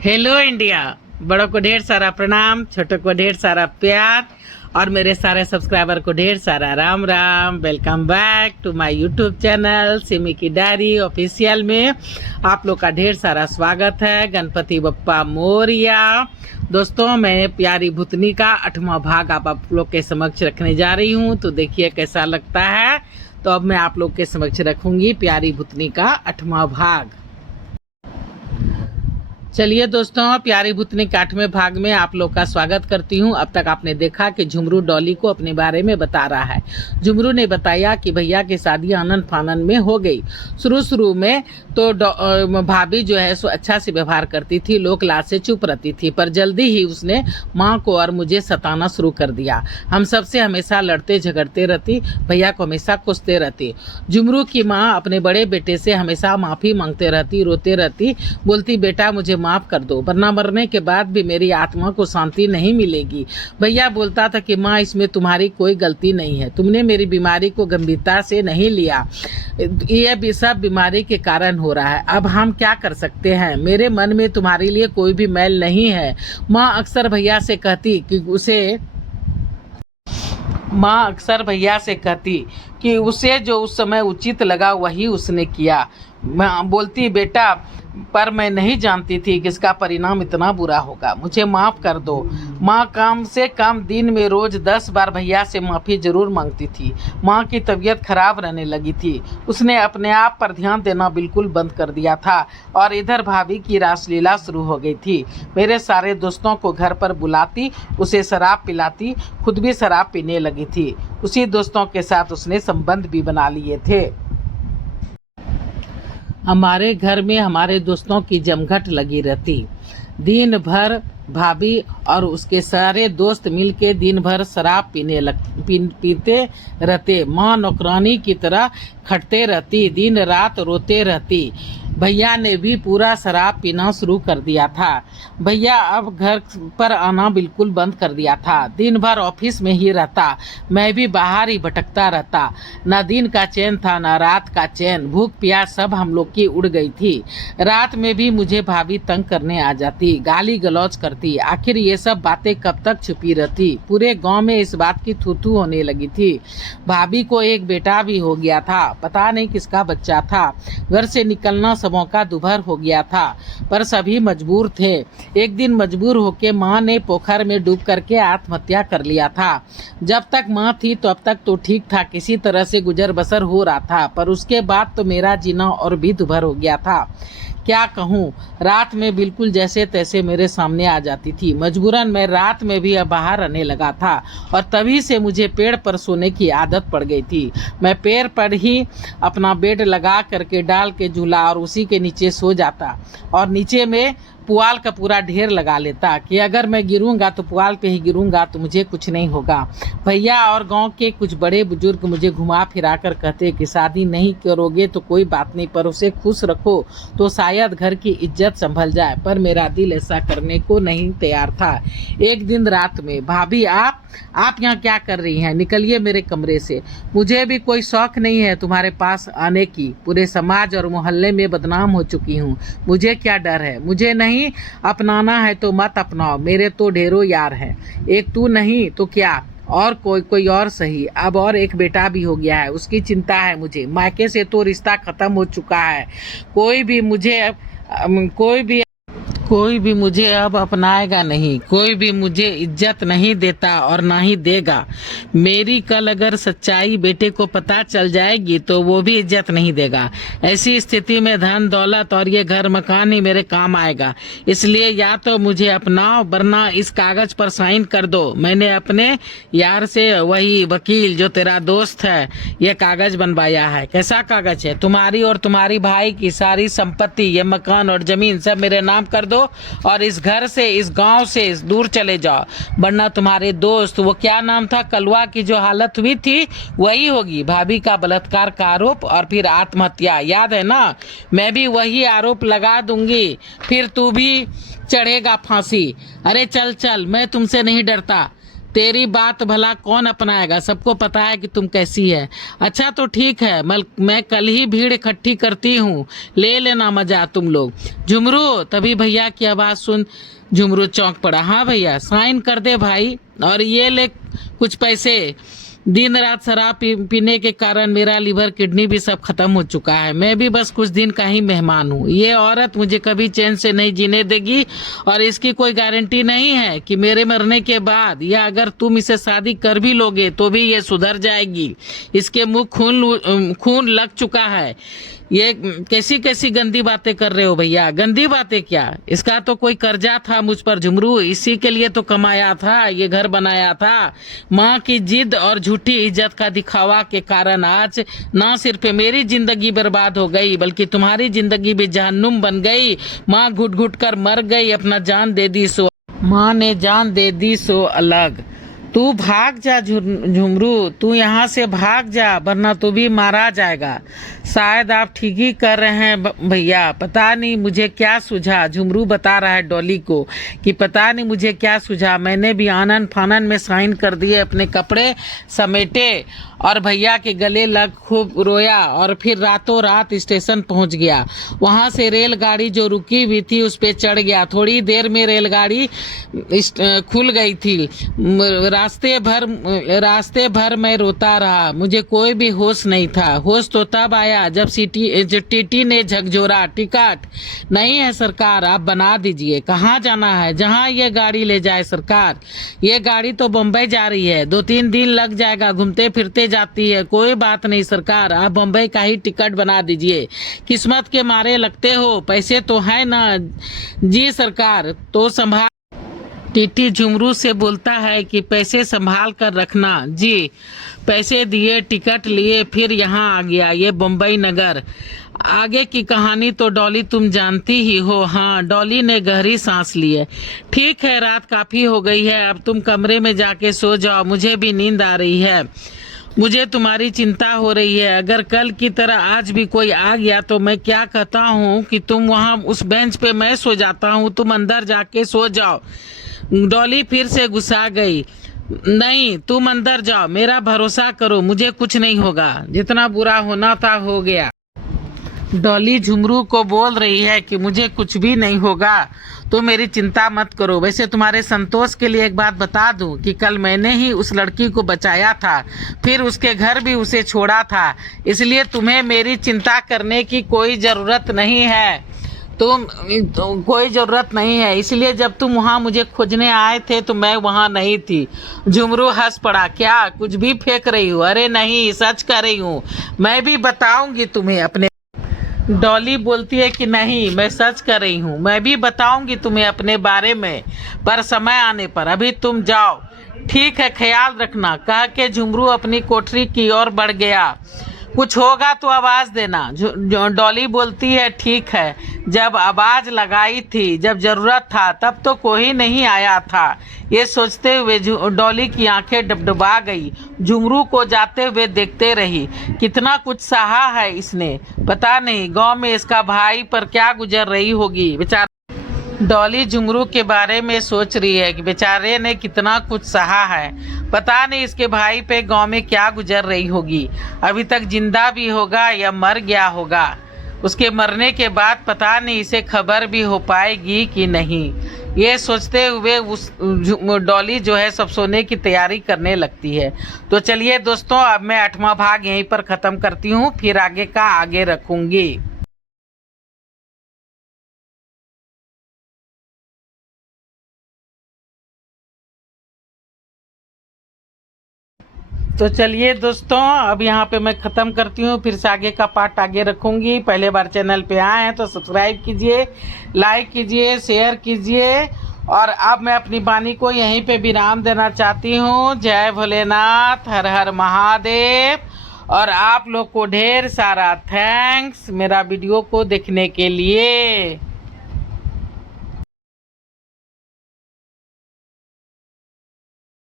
Hello India. बड़ों को ढेर सारा प्रणाम, छोटों को ढेर सारा प्यार और मेरे सारे सब्सक्राइबर को ढेर सारा Ram Ram. Welcome back to my YouTube channel Simmi की डायरी ऑफिशियल में आप लोग का ढेर सारा स्वागत है। गणपति बप्पा मोरिया। दोस्तों, मैं प्यारी भूतनी का 8वां भाग आप लोग के समक्ष रखने जा रही हूँ, तो देखिए कैसा लगता है। तो अब मैं आप लोग के समक्ष रखूंगी प्यारी भूतनी का 8वां भाग। चलिए दोस्तों, प्यारी भूतनी के 8वें भाग में आप लोग का स्वागत करती हूँ। अब तक आपने देखा कि झुमरू डॉली को अपने बारे में बता रहा है। झुमरू ने बताया कि भैया की शादी आनन फानन में हो गई। शुरू में तो भाभी जो है सो अच्छा से व्यवहार करती थी, लोक लाज से चुप रहती थी, पर जल्दी ही उसने माँ को और मुझे सताना शुरू कर दिया। हम सबसे हमेशा लड़ते झगड़ते रहती, भैया को हमेशा कोसते रहती। झुमरू की माँ अपने बड़े बेटे से हमेशा माफ़ी मांगते रहती, रोते रहती, बोलती बेटा मुझे माफ कर दो, वरना मरने के बाद भी मेरी आत्मा को शांति नहीं मिलेगी। भैया बोलता था कि माँ इसमें तुम्हारी कोई गलती नहीं है, तुमने मेरी बीमारी को गंभीरता से नहीं लिया, ये भी सब बीमारी के कारण हो रहा है। अब हम क्या कर सकते हैं, मेरे मन में तुम्हारे लिए कोई भी मैल नहीं है। माँ अक्सर भैया से कहती कि उसे जो उस समय उचित लगा वही उसने किया। मैं बोलती बेटा पर मैं नहीं जानती थी कि इसका परिणाम इतना बुरा होगा, मुझे माफ़ कर दो। माँ कम से कम दिन में रोज़ 10 बार भैया से माफ़ी ज़रूर मांगती थी। माँ की तबीयत खराब रहने लगी थी, उसने अपने आप पर ध्यान देना बिल्कुल बंद कर दिया था और इधर भाभी की रासलीला शुरू हो गई थी। मेरे सारे दोस्तों को घर पर बुलाती, उसे शराब पिलाती, खुद भी शराब पीने लगी थी। उसी दोस्तों के साथ उसने संबंध भी बना लिए थे। हमारे घर में हमारे दोस्तों की जमघट लगी रहती। दिन भर भाभी और उसके सारे दोस्त मिलके दिन भर शराब पीते रहते। माँ नौकरानी की तरह खटते रहती, दिन रात रोते रहती। भैया ने भी पूरा शराब पीना शुरू कर दिया था। भैया अब घर पर आना बिल्कुल बंद कर दिया था, दिन भर ऑफिस में ही रहता, मैं भी बाहर ही भटकता रहता। न दिन का चैन था न रात का चैन, भूख प्यास सब हम लोग की उड़ गई थी। रात में भी मुझे भाभी तंग करने आ जाती, गाली गलौज करती। आखिर ये सब बातें कब तक छुपी रहती। पूरे गांव में इस बात की थू होने लगी थी। भाभी को एक बेटा भी हो गया था, पता नहीं किसका बच्चा था। घर से निकलना सबों का दुभर हो गया था, पर सभी मजबूर थे। एक दिन मजबूर होके माँ ने पोखर में डूब करके आत्महत्या कर लिया था। जब तक माँ थी तो अब तक तो ठीक था, किसी तरह से गुजर बसर हो रहा था, पर उसके बाद तो मेरा जीना और भी दुभर हो गया था। क्या कहूँ, रात में बिल्कुल जैसे तैसे मेरे सामने आ जाती थी। मजबूरन मैं रात में भी अब बाहर रहने लगा था और तभी से मुझे पेड़ पर सोने की आदत पड़ गई थी। मैं पेड़ पर ही अपना बेड लगा करके डाल के झूला और उसी के नीचे सो जाता और नीचे में पुआल का पूरा ढेर लगा लेता कि अगर मैं गिरूंगा तो पुआल पे ही गिरूंगा, तो मुझे कुछ नहीं होगा। भैया और गांव के कुछ बड़े बुजुर्ग मुझे घुमा फिरा कर कहते कि शादी नहीं करोगे तो कोई बात नहीं, पर उसे खुश रखो तो शायद घर की इज्जत संभल जाए, पर मेरा दिल ऐसा करने को नहीं तैयार था। एक दिन रात में भाभी आप यहाँ क्या कर रही हैं, निकलिए मेरे कमरे से, मुझे भी कोई शौक नहीं है तुम्हारे पास आने की। पूरे समाज और मोहल्ले में बदनाम हो चुकी हूँ, मुझे क्या डर है। मुझे नहीं अपनाना है तो मत अपनाओ, मेरे तो ढेरों यार हैं, एक तू नहीं तो क्या और कोई और सही। अब और एक बेटा भी हो गया है, उसकी चिंता है मुझे। मायके से तो रिश्ता खत्म हो चुका है, कोई भी मुझे अब अपनाएगा नहीं, कोई भी मुझे इज्जत नहीं देता और ना ही देगा। मेरी कल अगर सच्चाई बेटे को पता चल जाएगी तो वो भी इज्जत नहीं देगा। ऐसी स्थिति में धन दौलत और ये घर मकान ही मेरे काम आएगा। इसलिए या तो मुझे अपनाओ वरना इस कागज पर साइन कर दो। मैंने अपने यार से, वही वकील जो तेरा दोस्त है, ये कागज बनवाया है। कैसा कागज है? तुम्हारी और तुम्हारी भाई की सारी संपत्ति, ये मकान और जमीन सब मेरे नाम कर दो और इस घर से, इस गांव से दूर चले जाओ, वरना तुम्हारे दोस्त, वो क्या नाम था, कलवा की जो हालत हुई थी वही होगी। भाभी का बलात्कार का आरोप और फिर आत्महत्या, याद है ना? मैं भी वही आरोप लगा दूंगी, फिर तू भी चढ़ेगा फांसी। अरे चल चल, मैं तुमसे नहीं डरता, तेरी बात भला कौन अपनाएगा, सबको पता है कि तुम कैसी है। अच्छा तो ठीक है, मैं कल ही भीड़ इकट्ठी करती हूँ, ले लेना मजा तुम लोग। झुमरू, तभी भैया की आवाज़ सुन झुमरू चौंक पड़ा। हाँ भैया, साइन कर दे भाई, और ये ले कुछ पैसे। दिन रात शराब पीने के कारण मेरा लिवर किडनी भी सब खत्म हो चुका है। मैं भी बस कुछ दिन का ही मेहमान हूँ। ये औरत मुझे कभी चैन से नहीं जीने देगी, और इसकी कोई गारंटी नहीं है कि मेरे मरने के बाद, या अगर तुम इसे शादी कर भी लोगे तो भी ये सुधर जाएगी। इसके मुंह खून लग चुका है। ये कैसी कैसी गंदी बातें कर रहे हो भैया? गंदी बातें क्या, इसका तो कोई कर्जा था मुझ पर झुमरू, इसी के लिए तो कमाया था, ये घर बनाया था। माँ की जिद और झूठी इज्जत का दिखावा के कारण आज ना सिर्फ मेरी जिंदगी बर्बाद हो गई, बल्कि तुम्हारी जिंदगी भी जहन्नुम बन गई। माँ घुट घुट कर मर गई, अपना जान दे दी सो माँ ने जान दे दी सो अलग। तू भाग जा झुमरू, तू यहाँ से भाग जा, वरना तू भी मारा जाएगा। शायद आप ठीक ही कर रहे हैं भैया, पता नहीं मुझे क्या सूझा। झुमरू बता रहा है डॉली को कि पता नहीं मुझे क्या सूझा, मैंने भी आनन फानन में साइन कर दिए, अपने कपड़े समेटे और भैया के गले लग खूब रोया, और फिर रातों रात स्टेशन पहुंच गया। वहां से रेलगाड़ी जो रुकी हुई थी उस पे चढ़ गया। थोड़ी देर में रेलगाड़ी खुल गई थी। रास्ते भर मैं रोता रहा, मुझे कोई भी होश नहीं था। होश तो तब आया जब टीटी ने झकझोरा, टिकट नहीं है सरकार, आप बना दीजिए। कहाँ जाना है? जहाँ ये गाड़ी ले जाए सरकार। ये गाड़ी तो बम्बई जा रही है, 2-3 दिन लग जाएगा, घूमते फिरते जाती है। कोई बात नहीं सरकार, आप बम्बई का ही टिकट बना दीजिए। किस्मत के मारे लगते हो, पैसे तो है ना जी सरकार, तो संभाल। टीटी झुमरू से बोलता है कि पैसे संभाल कर रखना जी। पैसे दिए, टिकट लिए, फिर यहाँ आ गया, ये बम्बई नगर। आगे की कहानी तो डॉली तुम जानती ही हो। हाँ, डॉली ने गहरी सांस ली है। ठीक है, रात काफी हो गई है, अब तुम कमरे में जाके सो जाओ, मुझे भी नींद आ रही है। मुझे तुम्हारी चिंता हो रही है। अगर कल की तरह आज भी कोई आ गया तो मैं क्या कहता हूँ कि तुम वहाँ उस बेंच पे, मैं सो जाता हूँ, तुम अंदर जाके सो जाओ। डॉली फिर से गुस्सा गई। नहीं, तुम अंदर जाओ, मेरा भरोसा करो, मुझे कुछ नहीं होगा, जितना बुरा होना था हो गया। डॉली झुमरू को बोल रही है कि मुझे कुछ भी नहीं होगा, तो मेरी चिंता मत करो। वैसे तुम्हारे संतोष के लिए एक बात बता दूं कि कल मैंने ही उस लड़की को बचाया था, फिर उसके घर भी उसे छोड़ा था, इसलिए तुम्हें मेरी चिंता करने की कोई ज़रूरत नहीं है। कोई ज़रूरत नहीं है। इसलिए जब तुम वहाँ मुझे खोजने आए थे तो मैं वहाँ नहीं थी। झुमरू हंस पड़ा। क्या कुछ भी फेंक रही हूँ? अरे नहीं, सच कर रही हूँ, मैं भी बताऊंगी तुम्हें अपने। डॉली बोलती है कि नहीं, मैं सच कर रही हूँ, मैं भी बताऊंगी तुम्हें अपने बारे में, पर समय आने पर। अभी तुम जाओ। ठीक है, ख्याल रखना, कह के झुमरू अपनी कोठरी की ओर बढ़ गया। कुछ होगा तो आवाज़ देना। डॉली बोलती है ठीक है। जब आवाज़ लगाई थी, जब ज़रूरत था, तब तो कोई नहीं आया था। ये सोचते हुए डॉली की आंखें डबडबा गई। झुमरू को जाते हुए देखते रही। कितना कुछ सहा है इसने, पता नहीं गांव में इसका भाई पर क्या गुजर रही होगी। बेचारा डॉली झुमरू के बारे में सोच रही है कि बेचारे ने कितना कुछ सहा है, पता नहीं इसके भाई पे गांव में क्या गुजर रही होगी। अभी तक जिंदा भी होगा या मर गया होगा। उसके मरने के बाद पता नहीं इसे खबर भी हो पाएगी कि नहीं। ये सोचते हुए उस डॉली जो है सब सोने की तैयारी करने लगती है। तो चलिए दोस्तों, अब मैं 8वां भाग यहीं पर ख़त्म करती हूँ, फिर आगे का आगे रखूँगी। तो चलिए दोस्तों, अब यहाँ पे मैं ख़त्म करती हूँ, फिर से आगे का पार्ट आगे रखूँगी। पहले बार चैनल पे आए हैं तो सब्सक्राइब कीजिए, लाइक कीजिए, शेयर कीजिए, और अब मैं अपनी वाणी को यहीं पे विराम देना चाहती हूँ। जय भोलेनाथ, हर हर महादेव, और आप लोग को ढेर सारा थैंक्स मेरा वीडियो को देखने के लिए।